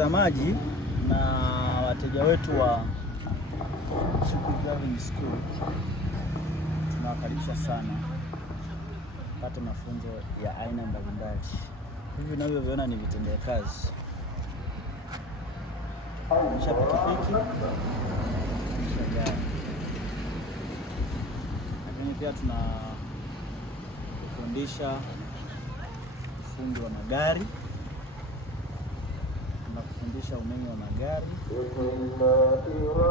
watazamaji na wateja wetu wa Shuku Driving School, tunawakaribisha sana kupata mafunzo ya aina mbalimbali. Hivi vinavyoviona ni vitendea kazi, nisha pikipiki, gari, lakini pia tunafundisha ufundi wa magari, tunafundisha umeme wa magari,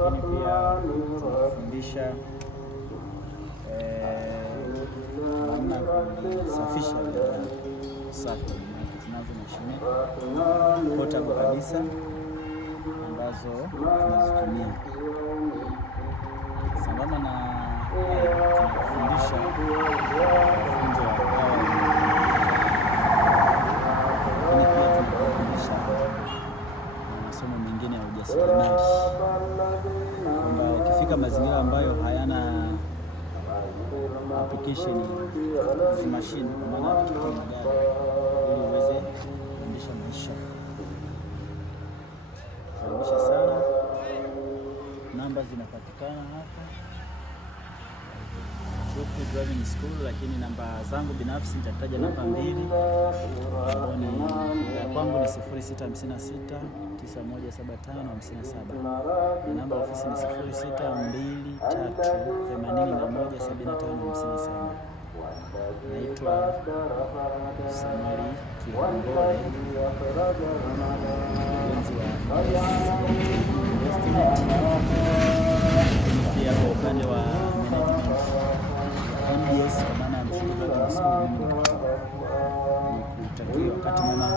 lakini pia tunafundisha namna kusafisha gari, usafi. Tunazo mashine portable kabisa ambazo tunazitumia sambamba na tunafundisha mafunzo ya awali, lakini pia tunafundisha masomo mengine ya ujasiriamali, kwamba ukifika mazingira ambayo hayana application hizi mashine, kwa maana pikipiki na magari, ili uweze kuendesha maisha. Karibisha sana, namba zinapatikana hapa Shuku Driving School, lakini namba zangu binafsi nitataja namba mbili. Ya kwangu ni 0656 917557 na namba ofisi ni 0623817557. Naitwa Samueli Kihongole, mkurugenzi wa investment, pia kwa upande wa management NDS, kwa maana ya Shuku Driving School, ni kutakia wakati mwema.